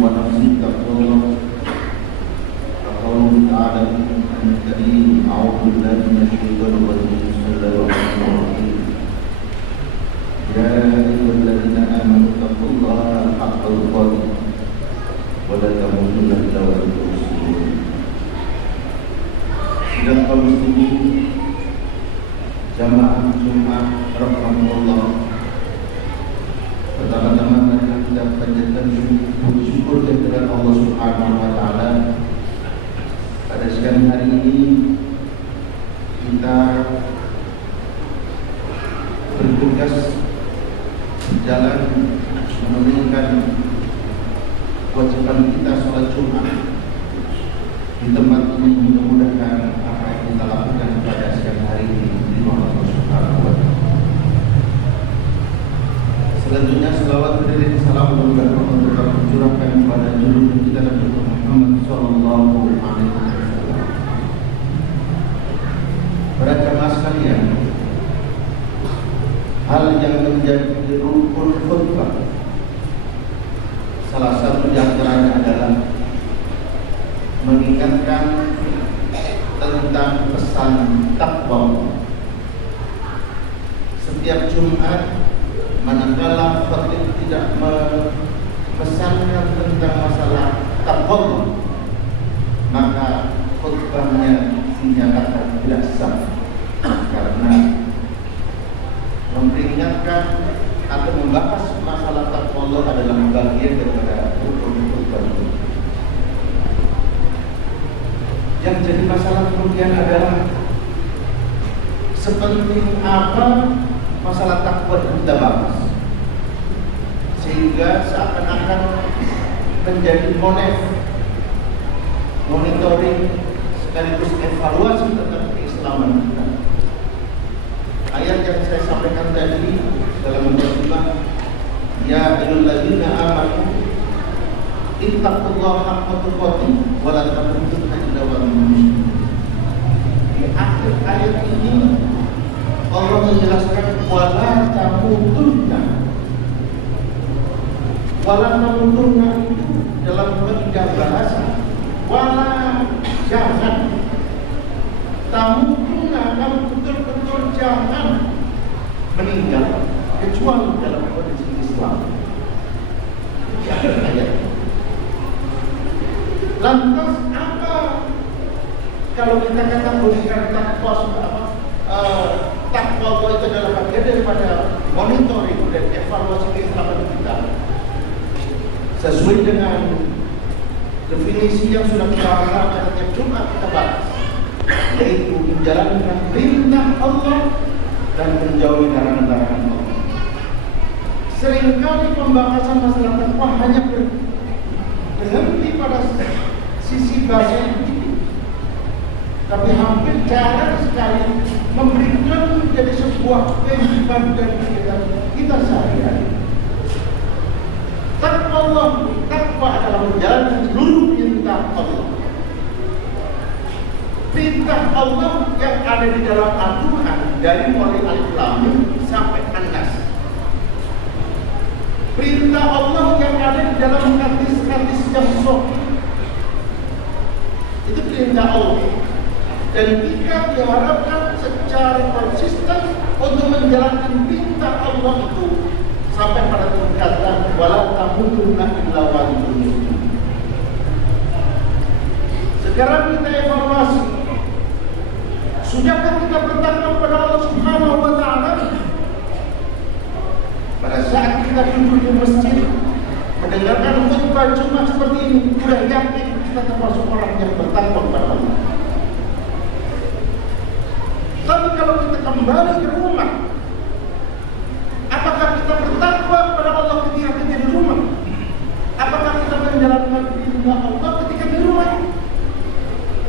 ونفسي تقوى الله. قوله تعالى الكريم: أعوذ بالله من الشيطان الرجيم. بسم الله الرحمن الرحيم. يا أيها الذين آمنوا اتقوا الله حق تقاته ولا تموتن إلا وأنتم مسلمون. Sidang kaum muslimin jamaah Jumat rahmatullah. Pertama-tama mari kita panjatkan puji syukur kehadirat Allah Subhanahu wa taala. Pada siang hari ini kita bertugas berjalan menunaikan kewajiban kita sholat Jumat di tempat ini. Mudah-mudahan apa yang kita lakukan pada siang hari ini diterima Allah Subhanahu wa taala. Selanjutnya selawat berdiri salam dan rahmat tetap tercurahkan kepada junjungan kita Nabi Muhammad sallallahu alaihi wasallam. Para jamaah sekalian, hal yang menjadi rukun khutbah salah satu di antaranya adalah mengingatkan tentang pesan takwa. Setiap Jumat manakala khatib tidak memesankan tentang masalah takwa, maka khutbahnya dinyatakan tidak sah, karena memperingatkan atau membahas masalah takwa Allah adalah bagian daripada rukun khutbah. Yang jadi masalah kemudian adalah sepenting apa masalah takwa yang kita bahas, sehingga seakan-akan menjadi monitoring sekaligus evaluasi tentang keislaman kita. Ayat yang saya sampaikan tadi dalam mukadimah, ya ayyuhalladzina amanu ittaqullaha haqqa tuqatih wa la tamutunna illa wa antum muslimun. Di akhir ayat ini Allah menjelaskan wala tamutunna. Wala tamutunna itu dalam ketiga bahasa, wala jangan. Tamutunna, kamu betul-betul jangan meninggal kecuali dalam kondisi Islam. Di akhir ayat. Lantas apa kalau kita kategorikan takwa itu adalah bagian daripada monitoring dan evaluasi keislaman kita sesuai dengan definisi yang sudah kita bahas pada tiap Jumat kita bahas, yaitu menjalankan perintah Allah dan menjauhi larangan-larangan Allah. Seringkali pembahasan masalah takwa hanya berhenti pada sisi bahasa ini, tapi hampir jarang sekali memberikan menjadi sebuah kehidupan dan kita sehari-hari. Takwa adalah menjalankan seluruh perintah Allah. Perintah Allah yang ada di dalam Al-Quran dari mulai Alif Lam Mim sampai An-Nas. Perintah Allah yang ada di dalam hadis-hadis yang sahih. Itu perintah Allah. Dan kita diharapkan secara konsisten untuk menjalankan perintah Allah itu sampai pada tingkatan wala tamutunna illa wa antum muslimun. Sekarang kita evaluasi. Sudahkah kita bertakwa kepada Allah Subhanahu wa taala? Pada saat kita duduk di masjid mendengarkan khutbah Jumat seperti ini, sudah yakin kita termasuk orang yang bertakwa kepada Allah. Tapi kalau kita kembali ke rumah, apakah kita bertakwa kepada Allah ketika kita di rumah? Apakah kita menjalankan perintah Allah ketika di rumah?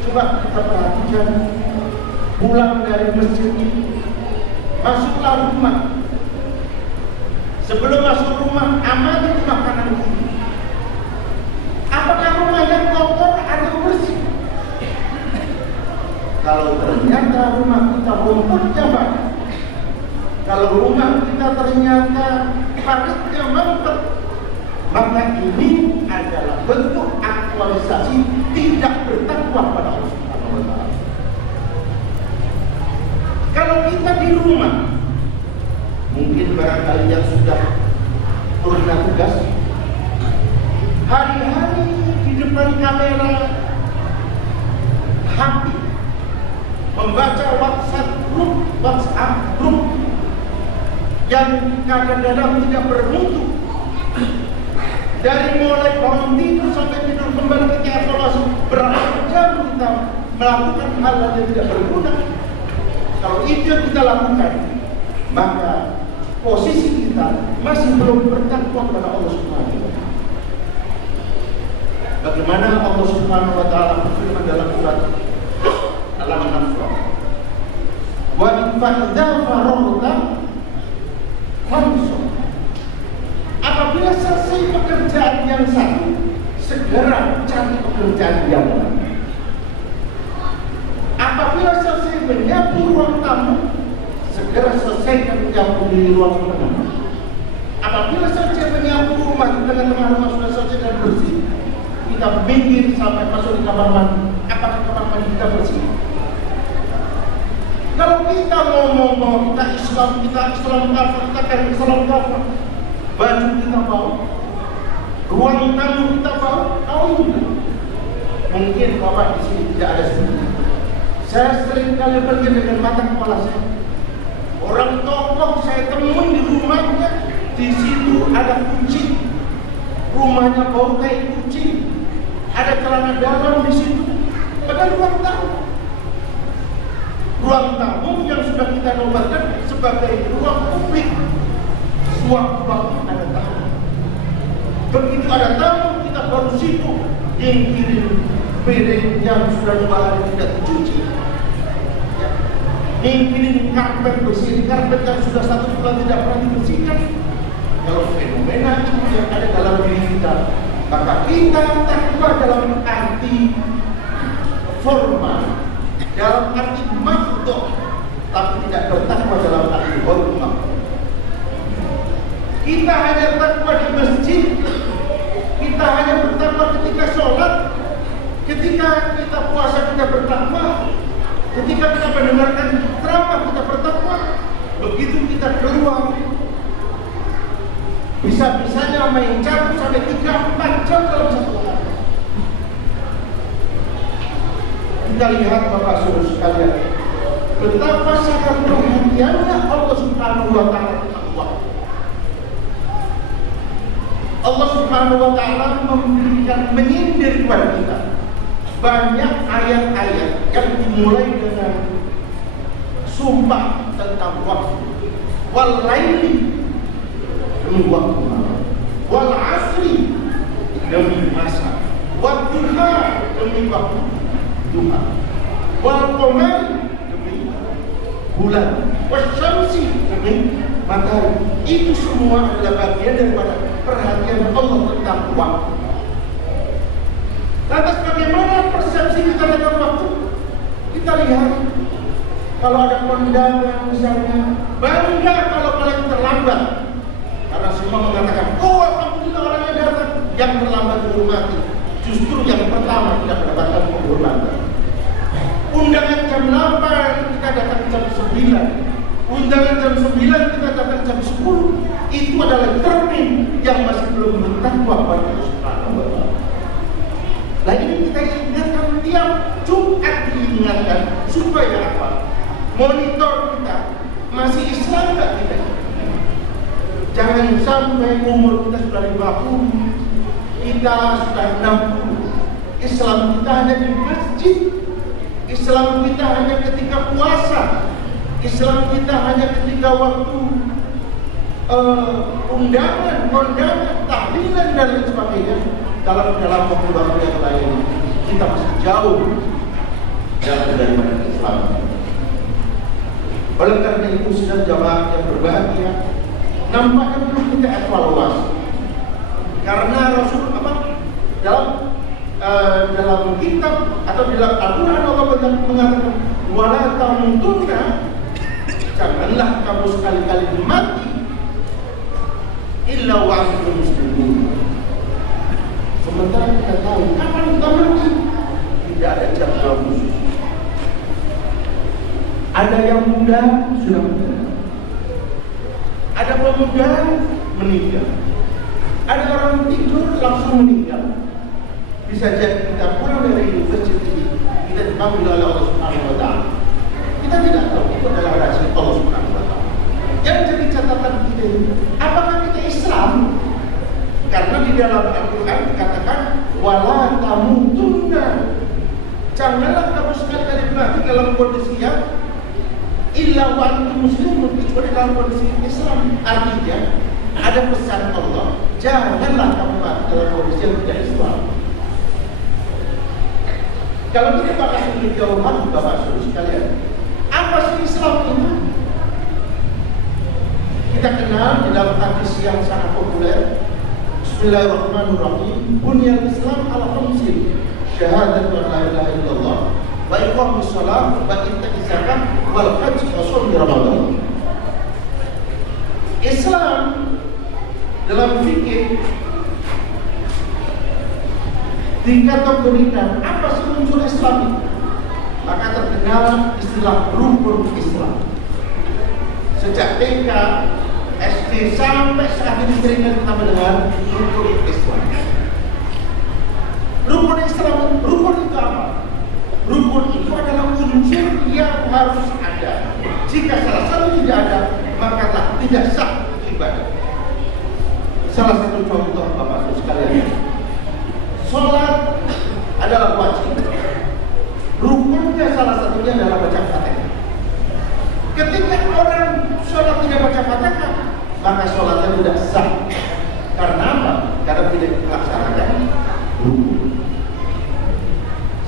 Coba kita perhatikan, pulang dari masjid ini, masuklah rumah. Sebelum masuk rumah, amati makanan ini. Apakah rumah yang kotor atau bersih? Kalau ternyata rumah kita rumputnya banyak, kalau rumah kita ternyata paritnya mampet, maka ini adalah bentuk aktualisasi tidak bertakwa pada Allah Subhanahu wa Ta'ala. Kalau kita di rumah, mungkin barangkali yang sudah pernah tugas hari-hari di depan kamera HP, membaca WhatsApp grup yang kadang-kadang tidak bermutu. Dari mulai bangun tidur sampai tidur kembali, kita evaluasi berapa jam kita melakukan hal yang tidak berguna. Kalau itu yang kita lakukan, maka posisi kita masih belum bertakwa kepada Allah Subhanahu wa Ta'ala. Bagaimana Allah Subhanahu wa Ta'ala berfirman dalam surat Al-Anfal, wa idza faragta fansab. Apabila selesai pekerjaan yang satu, segera cari pekerjaan yang lain. Apabila selesai menyapu ruang tamu, segera selesaikan menyapu di ruang tengah. Apabila selesai menyapu rumah tengah-tengah rumah sudah selesai dan bersih, kita minggir sampai masuk di kamar mandi. Apakah kamar mandi kita bersih? Kalau kita ngomong bahwa kita Islam kafir, kita kan Islam kafir, baju kita bau, ruang tamu kita bau juga. Mungkin Bapak di sini tidak ada sendiri. Saya sering kali pergi dengan mata kepala saya. Orang tokoh saya temui di rumahnya, di situ ada kucing, rumahnya bau kayak kucing, ada celana dalam di situ. Padahal ruang tamu yang sudah kita nobatkan sebagai ruang publik. Waktu ada tamu. Begitu ada tamu, kita baru sibuk nyingkirin piring yang sudah 2 hari tidak dicuci, nyingkirin karpet, bersihin karpet yang sudah 1 bulan tidak pernah dibersihkan. Kalau fenomena itu yang ada dalam diri kita, maka kita takwa dalam arti formal, dalam arti makhluk, tapi tidak bertakwa dalam arti hormat. Kita hanya takwa di masjid, kita hanya bertakwa ketika sholat, ketika kita puasa kita bertakwa, ketika kita mendengarkan ceramah kita bertakwa. Begitu kita keluar, bisa-bisanya main cabut sampai 3-4 jam dalam satu hari. Kita lihat Bapak Saudara sekalian, betapa sangat perhatiannya Allah Subhanahu wa Ta'ala tentang waktu. Allah Subhanahu wa Ta'ala memberikan, menyindir kepada kita banyak ayat-ayat yang dimulai dengan sumpah tentang waktu. Wal laili, demi waktu malam. Wal asri, demi masa. Wal duha, demi waktu duha. Wal qamari, demi bulan. Wasyamsi, demi matahari. Itu semua adalah bagian daripada perhatian Allah tentang waktu. Lantas bagaimana persepsi kita tentang waktu? Kita lihat, kalau ada kondangan misalnya, bangga kalau kalian terlambat, karena semua mengatakan, oh alhamdulillah orangnya datang. Yang terlambat dihormati, justru yang pertama tidak mendapatkan penghormatan. Undangan jam 8, kita datang jam 9. Undangan jam 9, kita datang jam 10. Itu adalah termin yang masih belum bertakwa pada Allah Subhanahu wa Ta'ala. Nah ini kita ingatkan tiap Jumat, diingatkan supaya apa? Monitor kita masih Islam nggak kita? Jangan sampai umur kita sudah 50, kita sudah 60. Islam kita hanya di masjid, Islam kita hanya ketika puasa, Islam kita hanya ketika waktu undangan, kondangan, tahlilan dan lain sebagainya. Dalam waktu-waktu yang lain kita masih jauh daripada Islam. Oleh karena itu, saudara jamaah yang berbahagia, nampaknya perlu kita evaluasi. Karena Rasul dalam kitab atau dalam Al-Quran Allah mengatakan, wala tamutunna, janganlah kamu sekali-kali mati illa wa antum muslimun, Sementara kita tahu kapan kita mati, tidak ada jadwal khusus. Ada yang muda sudah meninggal, ada pemuda meninggal, ada orang tidur langsung meninggal. Bisa jadi kita pulang dari masjid ini, kita dipanggil oleh Allah Subhanahu Wa Taala. Kita tidak tahu, itu adalah rahasia Allah Subhanahu Wa Taala. Yang jadi catatan kita ini, apakah kita Islam? Karena di dalam Al-Quran dikatakan wala tamutunna, janganlah kamu sekali-kali mati dalam kondisi yang illa wa antum muslimun, kecuali dalam kondisi Islam. Artinya ada pesan Allah, janganlah kamu mati dalam kondisi yang tidak Islam. Kalau kita bahas lebih jauh lagi Bapak Saudara sekalian, apa sih Islam itu? Kita kenal di dalam hadis yang sangat populer, Bismillahirrahmanirrahim, Bunyal Islam ala khamsin, syahadatu an la ilaha illallah, wa iqamis shalah, wa ittaqis zakah, wal hajj wa shaum Ramadan. Islam dalam fikih dikategorikan apa sih unsur Islam itu? Maka terkenal istilah rukun Islam. Sejak TK, SD sampai saat ini sering kita mendengar rukun Islam. Rukun Islam, rukun itu apa? Rukun itu adalah unsur yang harus ada. Jika salah satu tidak ada, maka tidak sah ibadah. Salah satu contoh Bapak-Ibu sekalian, sholat adalah wajib. Rukunnya salah satunya adalah baca Fatihah. Ketika orang sholat tidak baca Fatihah, maka sholatnya tidak sah. Karena apa? Karena tidak dilaksanakan rukun.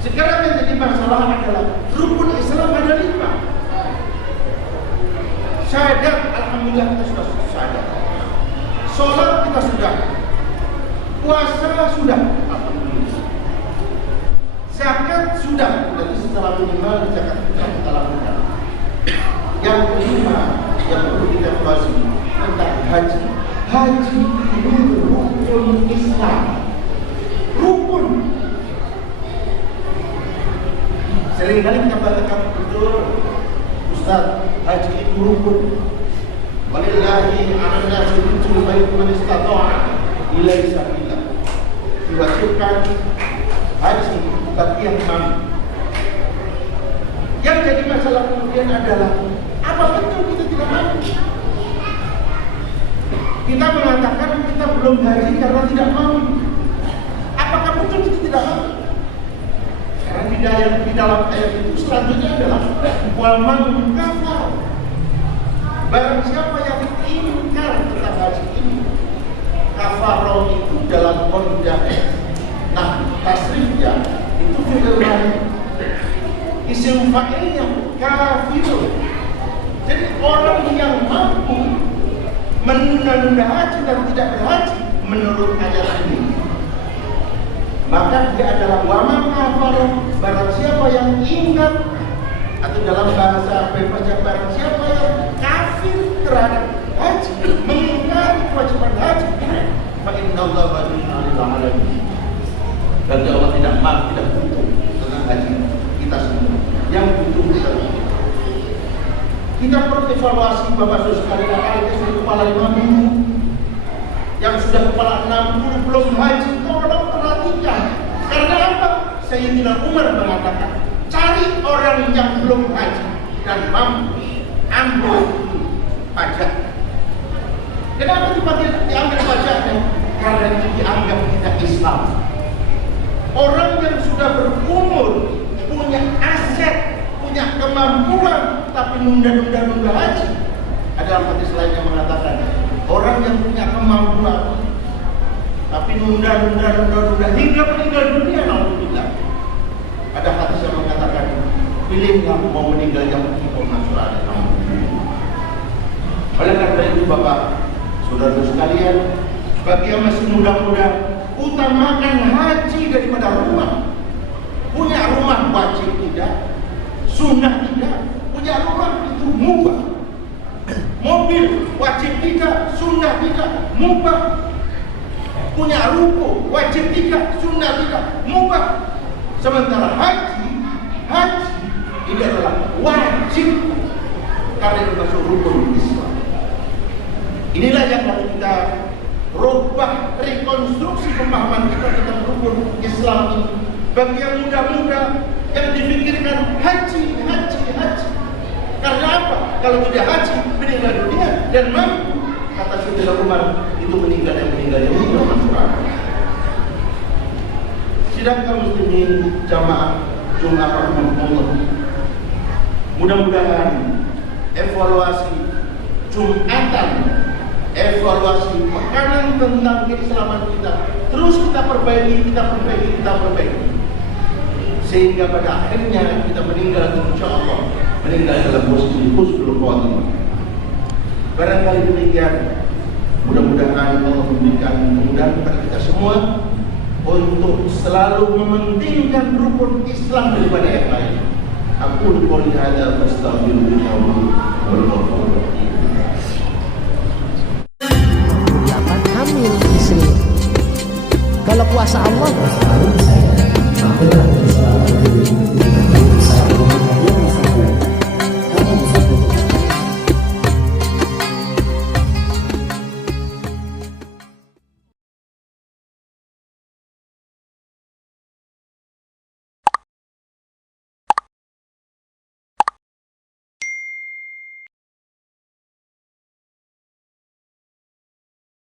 Sekarang yang jadi masalah adalah rukun Islam ada 5. Syahadat, alhamdulillah kita sudah syahadat. Sholat kita sudah. Puasa sudah, alhamdulillah. Zakat sudah, jadi secara minimal zakat kita lakukan. Yang kelima yang perlu kita bahas tentang haji. Haji ini rukun Islam. Rukun. Seringkali kita katakan betul, Ustaz, haji itu rukun. Walillahi 'alan nasi hajjul baiti man istata'a ilaihi sabila. Diwajibkan haji bagi yang mampu. Yang jadi masalah kemudian adalah apa betul kita tidak mampu? Kita mengatakan kita belum haji karena tidak mampu. Apakah betul kita tidak mampu? Karena di dalam ayat itu selanjutnya adalah wal man kafar. Barang siapa yang ingkar tentang haji ini, kafaroh itu dalam konteks. Nah, tasrifnya itu firman isim fa'ilnya kafir. Jadi orang yang mampu menunda haji dan tidak berhaji menurut ayat ini, maka dia adalah waman kafaroh, barang siapa yang ingkar, atau dalam bahasa bebasnya barang siapa yang kafir terhadap haji, mengingkari kewajiban haji, fa innallaha ghaniyun 'anil. Dan Allah tidak mampu, tidak butuh tentang haji kita semua. Yang butuh kita perlu evaluasi Bapak-Ibu sekalian. Ada yang sudah kepala 50, yang sudah kepala 60 belum haji, tolong perhatikan. Karena apa? Sayyidina Umar mengatakan, cari orang yang belum haji dan mampu, ambil pajak. Kenapa diambil pajaknya? Karena itu dianggap kita Islam. Orang yang sudah berumur, punya aset, punya kemampuan, tapi nunda haji. Ada hadis lain yang mengatakan, orang yang punya kemampuan, tapi nunda hingga meninggal dunia, alhamdulillah. Ada hadis yang mengatakan, pilihlah mau meninggal yang mau nasrani. Oleh karena itu Bapak, saudara sekalian, bagi yang masih muda-muda, utamakan haji daripada rumah. Punya rumah wajib tidak, sunnah tidak. Punya rumah itu mubah. Mobil wajib tidak, sunnah tidak, mubah. punya ruku, wajib tidak, sunnah tidak, mubah. Sementara haji ini adalah wajib karena itu masuk rukun Islam. Inilah yang harus kita rubah, rekonstruksi pemahaman kita tentang rukun Islam ini. Bagi yang muda-muda yang dipikirkan haji. Karena apa? Kalau tidak haji, meninggal dunia dan mampu. Kata Sayyidina Umar, itu meninggalnya mudah masuk akal. Sidang muslimin jamaah Jumat rahmatullah. Mudah-mudahan evaluasi Jumatan, evaluasi makanan tentang keislaman kita terus kita perbaiki, sehingga pada akhirnya kita meninggal insyaallah meninggal dalam posisi husnul khotimah. Barangkali demikian, mudah-mudahan Allah memberikan kemudahan kepada kita semua untuk selalu mementingkan rukun Islam daripada yang lain. Aku qouli hadza fastaghfirullah wa